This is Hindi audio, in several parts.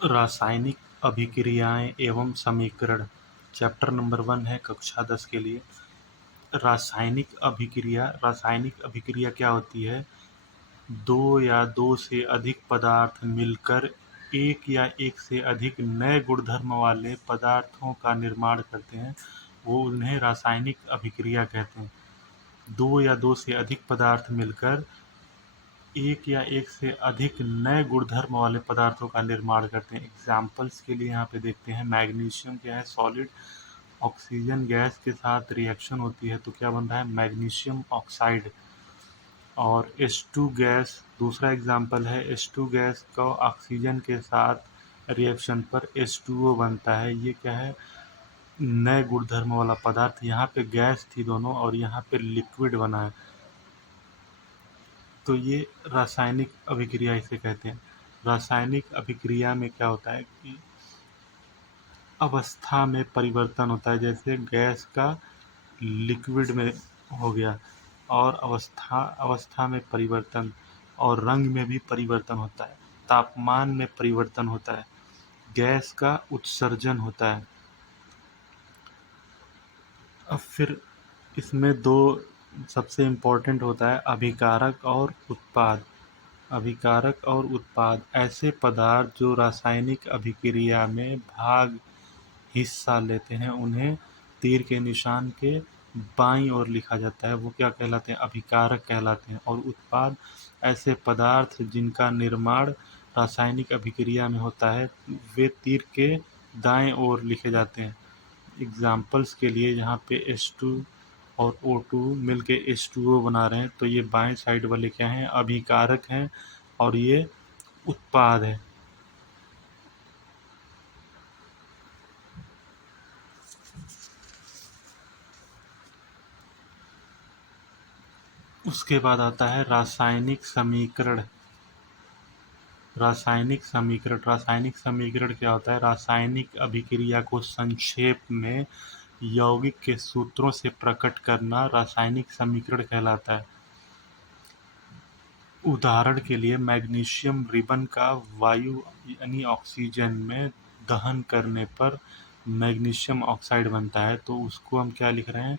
रासायनिक अभिक्रियाएं एवं समीकरण। चैप्टर नंबर 1 है कक्षा 10 के लिए। रासायनिक अभिक्रिया क्या होती है? दो या दो से अधिक पदार्थ मिलकर एक या एक से अधिक नए गुणधर्म वाले पदार्थों का निर्माण करते हैं, वो उन्हें रासायनिक अभिक्रिया कहते हैं। दो या दो से अधिक पदार्थ मिलकर एक या एक से अधिक नए गुणधर्म वाले पदार्थों का निर्माण करते हैं। एग्जाम्पल्स के लिए यहाँ पे देखते हैं, मैग्नीशियम क्या है? सॉलिड। ऑक्सीजन गैस के साथ रिएक्शन होती है तो क्या बन रहा है? Magnesium oxide. और H2 गैस दूसरा एग्जाम्पल है। H2 गैस का ऑक्सीजन के साथ रिएक्शन पर H2O बनता है। ये क्या है? नए गुणधर्म वाला पदार्थ। यहाँ पे गैस थी दोनों और यहाँ पे लिक्विड बना है, तो ये रासायनिक अभिक्रिया इसे कहते हैं। रासायनिक अभिक्रिया में क्या होता है कि अवस्था में परिवर्तन होता है, जैसे गैस का लिक्विड में हो गया, और अवस्था में परिवर्तन, और रंग में भी परिवर्तन होता है, तापमान में परिवर्तन होता है, गैस का उत्सर्जन होता है। अब फिर इसमें दो सबसे इम्पोर्टेंट होता है, अभिकारक और उत्पाद। अभिकारक और उत्पाद ऐसे पदार्थ जो रासायनिक अभिक्रिया में हिस्सा लेते हैं, उन्हें तीर के निशान के बाईं ओर लिखा जाता है। वो क्या कहलाते हैं? अभिकारक कहलाते हैं। और उत्पाद ऐसे पदार्थ जिनका निर्माण रासायनिक अभिक्रिया में होता है, वे तीर के दाएं ओर लिखे जाते हैं। एग्जाम्पल्स के लिए यहाँ पे H2 और O2 मिलके H2O बना रहे हैं, तो ये बाएं साइड वाले क्या हैं? अभिकारक हैं, और ये उत्पाद है। उसके बाद आता है रासायनिक समीकरण। रासायनिक समीकरण क्या होता है? रासायनिक अभिक्रिया को संक्षेप में यौगिक के सूत्रों से प्रकट करना रासायनिक समीकरण कहलाता है। उदाहरण के लिए मैग्नीशियम रिबन का वायु यानी ऑक्सीजन में दहन करने पर मैग्नीशियम ऑक्साइड बनता है, तो उसको हम क्या लिख रहे हैं?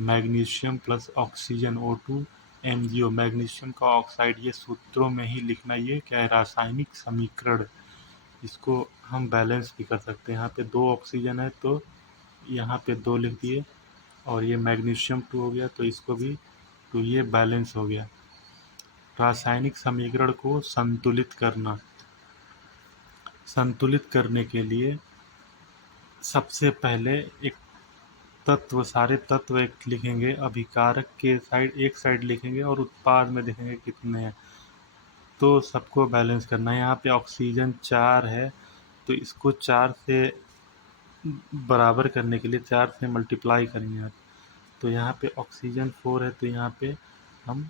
Magnesium plus oxygen O2 MgO, magnesium का ऑक्साइड। ये सूत्रों में ही लिखना, ये क्या है? रासायनिक समीकरण। इसको हम बैलेंस भी कर सकते हैं। यहाँ पे दो ऑक्सीजन है तो यहाँ पे दो लिख दिए, और ये मैग्नीशियम 2 हो गया तो इसको भी, तो ये बैलेंस हो गया। रासायनिक समीकरण को संतुलित करना। संतुलित करने के लिए सबसे पहले सारे तत्व एक लिखेंगे, अभिकारक के एक साइड लिखेंगे, और उत्पाद में देखेंगे कितने हैं, तो सबको बैलेंस करना है। यहाँ पे ऑक्सीजन 4 है तो इसको 4 से बराबर करने के लिए 4 से मल्टीप्लाई करेंगे। तो यहाँ पे ऑक्सीजन 4 है तो यहाँ पे हम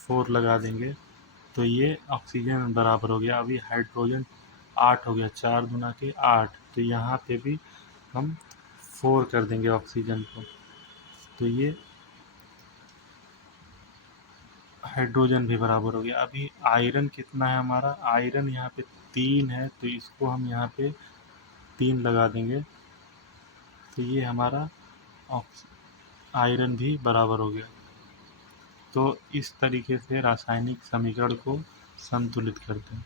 4 लगा देंगे, तो ये ऑक्सीजन बराबर हो गया। अभी हाइड्रोजन 8 हो गया, 4 दूना के 8, तो यहाँ पे भी हम 4 कर देंगे ऑक्सीजन को, तो ये हाइड्रोजन भी बराबर हो गया। अभी आयरन कितना है हमारा? आयरन यहाँ पे 3 है तो इसको हम यहाँ पे 3 लगा देंगे, तो ये हमारा आयरन भी बराबर हो गया। तो इस तरीके से रासायनिक समीकरण को संतुलित करते हैं।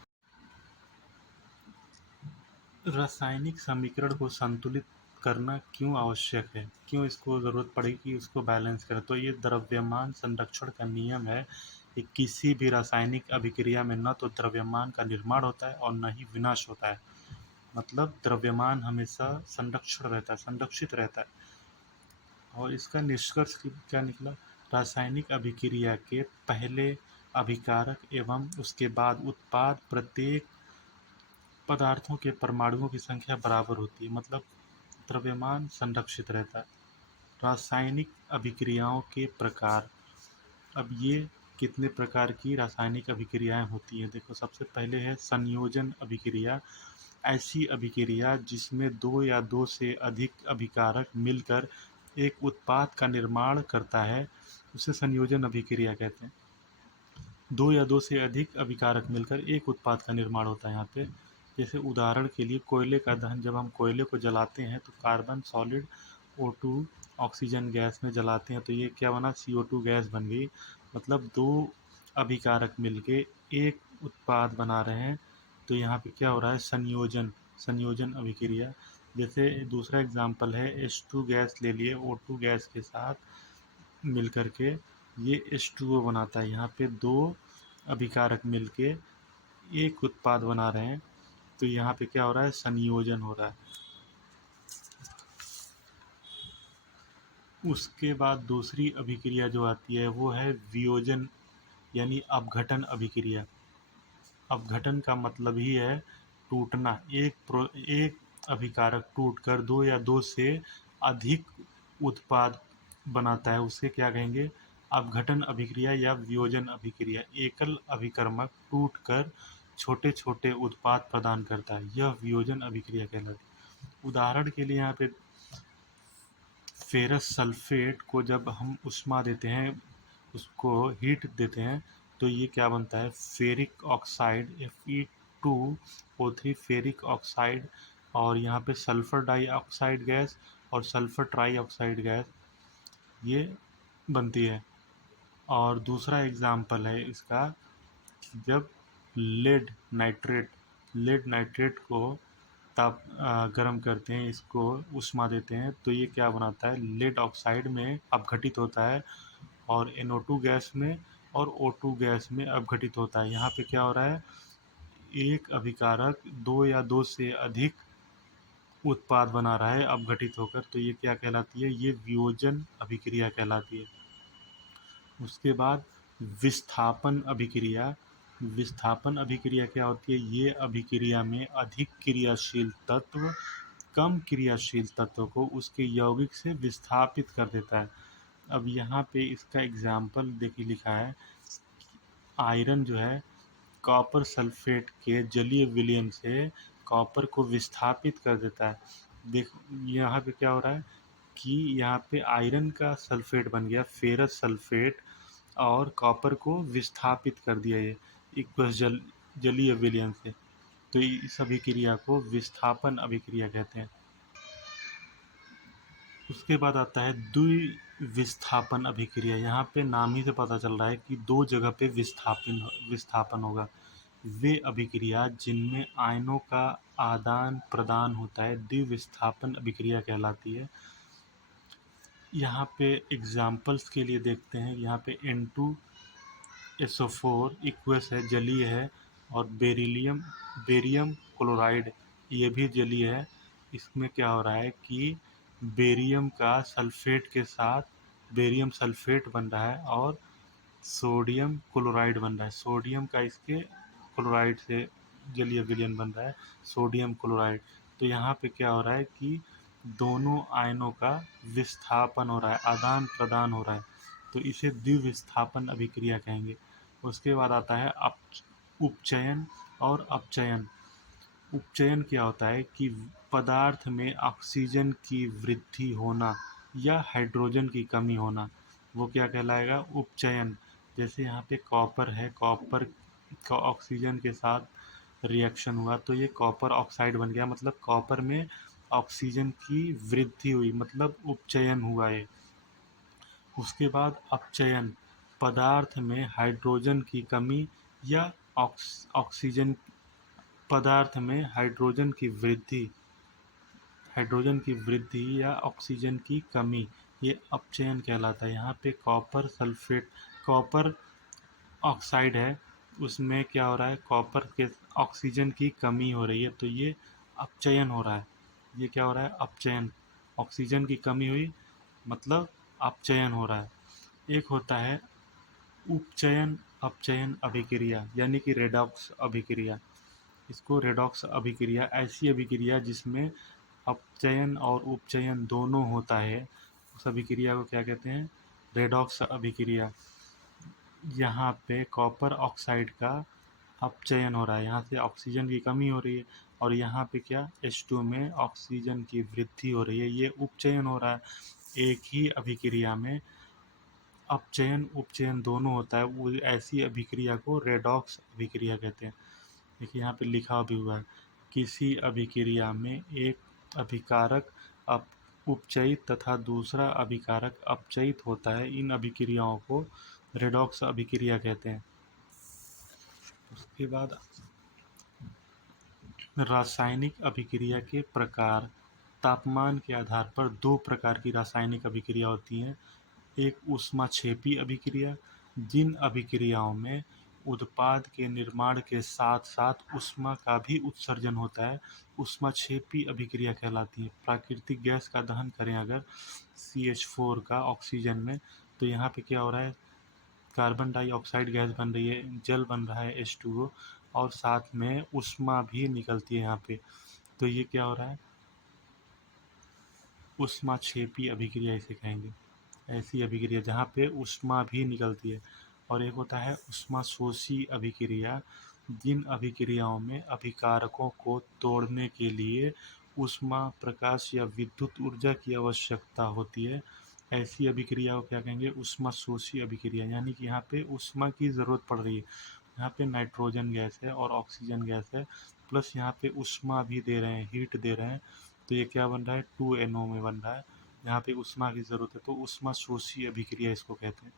रासायनिक समीकरण को संतुलित करना क्यों आवश्यक है? क्यों इसको ज़रूरत पड़ेगी उसको बैलेंस करें? तो ये द्रव्यमान संरक्षण का नियम है कि किसी भी रासायनिक अभिक्रिया में न तो द्रव्यमान का निर्माण होता है और न ही विनाश होता है। मतलब द्रव्यमान हमेशा संरक्षित रहता है। और इसका निष्कर्ष क्या निकला? रासायनिक अभिक्रिया के पहले अभिकारक एवं उसके बाद उत्पाद प्रत्येक पदार्थों के परमाणुओं की संख्या बराबर होती है, मतलब द्रव्यमान संरक्षित रहता है। रासायनिक अभिक्रियाओं के प्रकार। अब ये कितने प्रकार की रासायनिक अभिक्रियाएं होती हैं? देखो, सबसे पहले है संयोजन अभिक्रिया। ऐसी अभिक्रिया जिसमें दो या दो से अधिक अभिकारक मिलकर एक उत्पाद का निर्माण करता है, उसे संयोजन अभिक्रिया कहते हैं। दो या दो से अधिक अभिकारक मिलकर एक उत्पाद का निर्माण होता है यहाँ पे। जैसे उदाहरण के लिए कोयले का दहन, जब हम कोयले को जलाते हैं तो carbon solid O2 oxygen gas में जलाते हैं तो ये क्या बना, CO2 गैस बन गई। मतलब दो अभिकारक मिलके एक उत्पाद बना रहे हैं, तो यहाँ पे क्या हो रहा है, संयोजन, संयोजन अभिक्रिया। जैसे दूसरा एग्जांपल है H2 गैस ले लिए, O2 गैस के साथ मिल करके ये H2O बनाता है। यहाँ पे दो अभिकारक मिलके एक उत्पाद बना रहे हैं, तो यहाँ पे क्या हो रहा है, संयोजन हो रहा है। उसके बाद दूसरी अभिक्रिया जो आती है वो है वियोजन यानी अपघटन अभिक्रिया। अपघटन का मतलब ही है टूटना। एक अभिकारक टूटकर दो या दो से अधिक उत्पाद बनाता है, उसे क्या कहेंगे, अपघटन अभिक्रिया या वियोजन अभिक्रिया। एकल अभिकर्मक टूटकर छोटे छोटे उत्पाद प्रदान करता है, यह वियोजन अभिक्रिया कहलाती है। उदाहरण के लिए यहाँ पे फेरस सल्फेट को जब हम उष्मा देते हैं, उसको हीट देते हैं, तो ये क्या बनता है, ferric oxide Fe2O3 ferric oxide. और यहाँ पे सल्फर डाइऑक्साइड गैस और सल्फर ट्राईऑक्साइड गैस ये बनती है। और दूसरा एग्जाम्पल है इसका, जब लेड नाइट्रेट को गर्म करते हैं, इसको उष्मा देते हैं, तो ये क्या बनाता है, लेड ऑक्साइड में अपघटित होता है और NO2 गैस में और O2 गैस में अपघटित होता है। यहाँ पे क्या हो रहा है, एक अभिकारक दो या दो से अधिक उत्पाद बना रहा है अपघटित होकर, तो ये क्या कहलाती है, ये वियोजन अभिक्रिया कहलाती है। उसके बाद विस्थापन अभिक्रिया। विस्थापन अभिक्रिया क्या होती है, ये अभिक्रिया में अधिक क्रियाशील तत्व कम क्रियाशील तत्व को उसके यौगिक से विस्थापित कर देता है। अब यहाँ पे इसका एग्जाम्पल देखिए लिखा है, आयरन जो है कॉपर सल्फेट के जलीय विलयन से कॉपर को विस्थापित कर देता है। देख यहाँ पे क्या हो रहा है कि यहाँ पे आयरन का सल्फेट बन गया फेरस सल्फेट और कॉपर को विस्थापित कर दिया ये इक्वस जलीय विलयन से, तो इस अभिक्रिया को विस्थापन अभिक्रिया कहते हैं। उसके बाद आता है द्विविस्थापन अभिक्रिया। यहाँ पे नाम ही से पता चल रहा है कि दो जगह पे विस्थापन होगा। वे अभिक्रिया जिनमें आयनों का आदान प्रदान होता है द्विविस्थापन अभिक्रिया कहलाती है। यहाँ पे एग्जाम्पल्स के लिए देखते हैं, यहाँ पे N2SO4 इक्वस है, जलीय है, और बेरियम क्लोराइड ये भी जलीय है। इसमें क्या हो रहा है कि बेरियम का सल्फेट के साथ बेरियम सल्फेट बन रहा है और सोडियम क्लोराइड बन रहा है। सोडियम का इसके क्लोराइड से जलीय विलयन बन रहा है, सोडियम क्लोराइड। तो यहाँ पे क्या हो रहा है कि दोनों आयनों का विस्थापन हो रहा है, आदान प्रदान हो रहा है, तो इसे द्विविस्थापन अभिक्रिया कहेंगे। उसके बाद आता है उपचयन और अपचयन। उपचयन क्या होता है कि पदार्थ में ऑक्सीजन की वृद्धि होना या हाइड्रोजन की कमी होना, वो क्या कहलाएगा, उपचयन। जैसे यहाँ पे कॉपर है, कॉपर का ऑक्सीजन के साथ रिएक्शन हुआ तो ये कॉपर ऑक्साइड बन गया, मतलब कॉपर में ऑक्सीजन की वृद्धि हुई, मतलब उपचयन हुआ ये। उसके बाद अपचयन, पदार्थ में हाइड्रोजन की कमी या ऑक्सीजन, पदार्थ में हाइड्रोजन की वृद्धि या ऑक्सीजन की कमी, ये अपचयन कहलाता है। यहाँ पे कॉपर सल्फेट, कॉपर ऑक्साइड है, उसमें क्या हो रहा है, कॉपर के ऑक्सीजन की कमी हो रही है, तो ये अपचयन हो रहा है। ये क्या हो रहा है, अपचयन, ऑक्सीजन की कमी हुई मतलब अपचयन हो रहा है। एक होता है उपचयन अपचयन अभिक्रिया यानी कि रेडॉक्स अभिक्रिया। इसको रेडॉक्स अभिक्रिया, ऐसी अभिक्रिया जिसमें अपचयन और उपचयन दोनों होता है, उस अभिक्रिया को क्या कहते हैं, रेडॉक्स अभिक्रिया। यहाँ पे कॉपर ऑक्साइड का अपचयन हो रहा है, यहाँ से ऑक्सीजन की कमी हो रही है, और यहाँ पे क्या H2 में ऑक्सीजन की वृद्धि हो रही है, ये उपचयन हो रहा है। एक ही अभिक्रिया में अपचयन उपचयन दोनों होता है, वो ऐसी अभिक्रिया को रेडॉक्स अभिक्रिया कहते हैं। देखिए यहाँ पे लिखा भी हुआ है, किसी अभिक्रिया में एक अभिकारक उपचयित तथा दूसरा अभिकारक अपचयित होता है, इन अभिक्रियाओं को रेडॉक्स अभिक्रिया कहते हैं। उसके बाद रासायनिक अभिक्रिया के प्रकार। तापमान के आधार पर दो प्रकार की रासायनिक अभिक्रिया होती हैं। एक ऊष्माक्षेपी अभिक्रिया, जिन अभिक्रियाओं में उत्पाद के निर्माण के साथ साथ ऊष्मा का भी उत्सर्जन होता है, ऊष्माक्षेपी अभिक्रिया कहलाती है। प्राकृतिक गैस का दहन करें अगर CH4 का ऑक्सीजन में, तो यहाँ पे क्या हो रहा है, कार्बन डाइऑक्साइड गैस बन रही है, जल बन रहा है H2O, और साथ में ऊष्मा भी निकलती है यहाँ पे। तो ये क्या हो रहा है, ऊष्माक्षेपी अभिक्रिया इसे कहेंगे। ऐसी अभिक्रिया जहाँ पे ऊष्मा भी निकलती है। और एक होता है ऊष्माशोषी अभिक्रिया, जिन अभिक्रियाओं में अभिकारकों को तोड़ने के लिए ऊष्मा, प्रकाश या विद्युत ऊर्जा की आवश्यकता होती है, ऐसी अभिक्रिया को क्या कहेंगे, ऊष्माशोषी अभिक्रिया। यानी कि यहाँ पे ऊष्मा की ज़रूरत पड़ रही है, यहाँ पे नाइट्रोजन गैस है और ऑक्सीजन गैस है, प्लस यहाँ पे ऊष्मा भी दे रहे हैं, हीट दे रहे हैं, तो ये क्या बन रहा है, 2NO में बन रहा है। यहाँ पे ऊष्मा की ज़रूरत है, तो ऊष्माशोषी अभिक्रिया इसको कहते हैं।